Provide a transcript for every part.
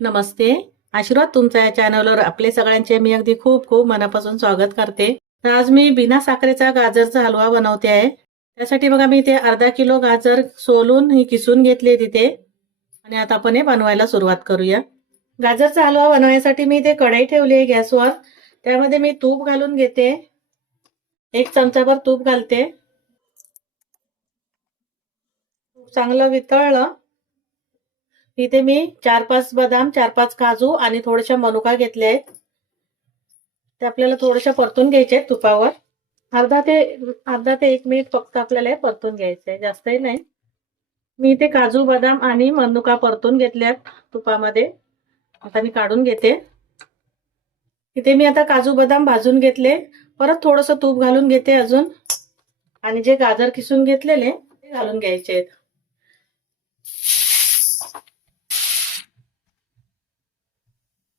नमस्ते. आशीर्वाद तुमच्या या चॅनलवर आपले सगळ्यांचे मी अगदी खूप खूप मनापासून स्वागत करते. तर आज मी बिना साखरेचा गाजरचा हलवा बनवते आहे. त्यासाठी बघा मी इथे अर्धा किलो गाजर सोलून ही किसून घेतले तिथे. आणि आता आपण हे बनवायला सुरुवात करूया. गाजरचा हलवा बनवण्यासाठी मी इथे कढई ठेवली आहे गॅसवर. त्यामध्ये मी तूप घालून घेते. एक चमचाभर तूप घालते. चांगलं वितळलं. इथे मी चार पाच बदाम चार पाच काजू आणि थोड्याशा मनुका घेतल्या आहेत. ते आपल्याला थोड्याशा परतून घ्यायचे आहेत तुपावर. अर्धा ते अर्धा ते एक मिनिट फक्त आपल्याला परतून घ्यायचे जास्तही नाही. मी इथे काजू बदाम आणि मनुका परतून घेतल्यात तुपामध्ये. आता मी काढून घेते. इथे मी आता काजू बदाम भाजून घेतले. परत थोडस तूप घालून घेते अजून. आणि जे गाजर किसून घेतलेले ते घालून घ्यायचे आहेत.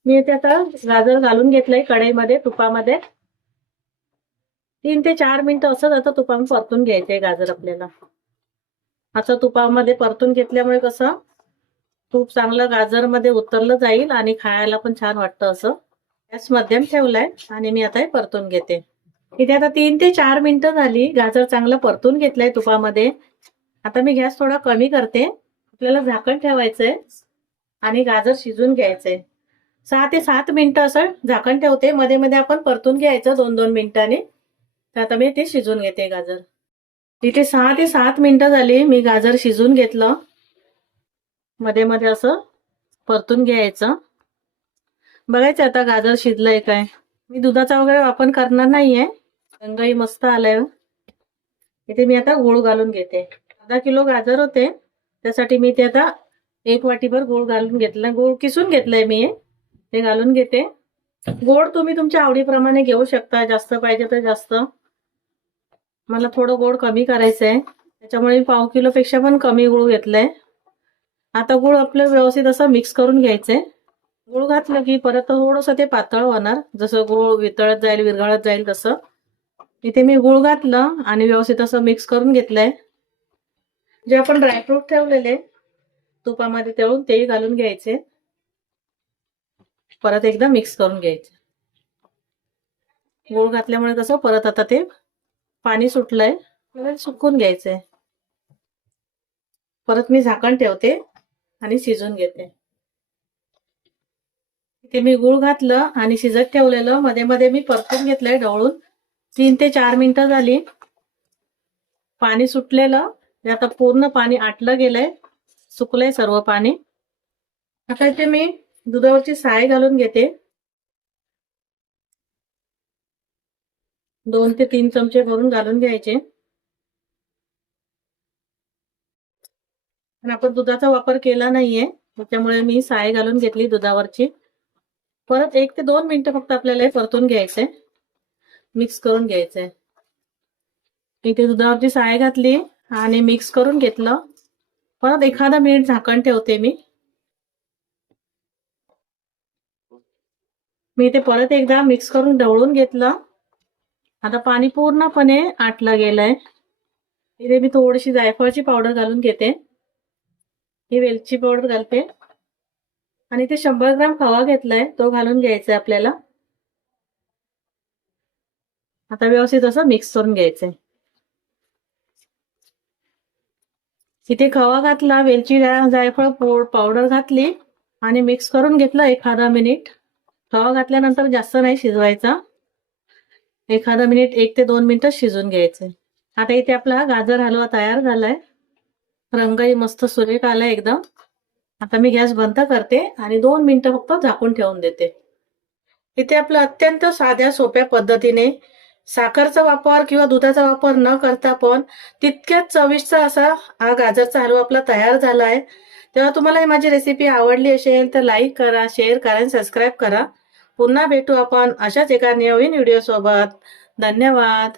मी इथे आता गाजर घालून घेतलंय कढईमध्ये तुपामध्ये. तीन ते चार मिनिटं असंच आता तुपामध्ये परतून घ्यायचंय गाजर आपल्याला. असं तुपामध्ये परतून घेतल्यामुळे कसं तूप चांगलं गाजरमध्ये उतरलं जाईल आणि खायला पण छान वाटतं असं. गॅस मध्यम ठेवलाय आणि मी आता हे परतून घेते. इथे आता तीन ते चार मिनिटं झाली. गाजर चांगलं परतून घेतलंय तुपामध्ये. आता मी गॅस थोडा कमी करते. आपल्याला झाकण ठेवायचंय आणि गाजर शिजून घ्यायचंय. सहा ते सात मिनटं असं झाकण ठेवते. मध्ये मध्ये आपण परतून घ्यायचं दोन दोन मिनिटांनी. तर आता मी ते शिजून घेते गाजर. इथे सहा ते सात मिनटं झाली मी गाजर शिजून घेतलं. मध्ये मध्ये असं परतून घ्यायचं. बघायचं आता गाजर शिजलंय काय. मी दुधाचा वगैरे वापर करणार नाहीये. रंगही मस्त आलाय. इथे मी आता गुळ घालून घेते. अर्धा किलो गाजर होते. त्यासाठी मी ते आता एक वाटीभर गुळ घालून घेतलं. गुळ किसून घेतलंय मी. हे घालून घेते. गोड तुम्ही तुमच्या आवडीप्रमाणे घेऊ शकता. जास्त पाहिजे तर जास्त. मला थोडं गोड कमी करायचं आहे त्याच्यामुळे मी पाव किलो पेक्षा पण कमी गुळ घेतलंय. आता गुळ आपलं व्यवस्थित असं मिक्स करून घ्यायचंय. गुळ घातलं की परत थोडंसं ते पातळ होणार. जसं गुळ वितळत जाईल विरघळत जाईल तसं. इथे मी गुळ घातलं आणि व्यवस्थित असं मिक्स करून घेतलंय. जे आपण ड्रायफ्रूट ठेवलेले तुपामध्ये तळून तेही घालून घ्यायचे. परत एकदा मिक्स करून घ्यायचे. गुळ घातल्यामुळे कसं परत आता ते पाणी सुटलंय परत सुकून घ्यायचंय. परत मी झाकण ठेवते आणि शिजून घेते. ते मी गुळ घातलं आणि शिजत ठेवलेलं. मध्ये मध्ये मी परतून घेतलंय ढवळून. तीन ते चार मिनिटं झाली. पाणी सुटलेलं. आता पूर्ण पाणी आटलं गेलंय. सुकलंय सर्व पाणी. आता इथे मी दुधावरची साय घालून घेते. दोन ते तीन चमचे भरून घालून घ्यायचे. पण आपण दुधाचा वापर केला नाहीये त्याच्यामुळे मी साय घालून घेतली दुधावरची. परत एक ते दोन मिनिटं फक्त आपल्याला हे परतून घ्यायचंय. मिक्स करून घ्यायचंय. इथे दुधावरची साय घातली आणि मिक्स करून घेतलं. परत एखादा मिनिट झाकण ठेवते मी. मी ते परत एकदा मिक्स करून ढवळून घेतलं. आता पाणी पूर्णपणे आटलं गेलंय. इथे मी थोडीशी जायफळची पावडर घालून घेते. ही वेलची पावडर घालते. आणि ते शंभर ग्राम खवा घेतलाय. तो घालून घ्यायचा आपल्याला. आता व्यवस्थित असं मिक्स करून घ्यायचंय. इथे खवा घातला वेलची जायफळ पावडर घातली आणि मिक्स करून घेतलं एखादा मिनिट तवा घातल्यानंतर जास्त नाही शिजवायचा. एखादा मिनिट एक ते दोन मिनिटं शिजून घ्यायचे. आता इथे आपला गाजर हलवा तयार झालाय. रंगही मस्त सुरेख आलाय एकदम. आता मी गॅस बंद करते आणि दोन मिनिटं फक्त झाकून ठेवून देते. इथे आपलं अत्यंत साध्या सोप्या पद्धतीने साखरचा वापर किंवा दुधाचा वापर न करता पण तितक्याच चविष्ट असा हा गाजरचा हलवा आपला तयार झाला आहे तेव्हा तुम्हाला ही माझी रेसिपी आवडली असेल तर लाईक करा शेअर करा आणि सबस्क्राईब करा. पुन्हा भेटू आपण अशाच एका नवीन व्हिडिओ सोबत. धन्यवाद.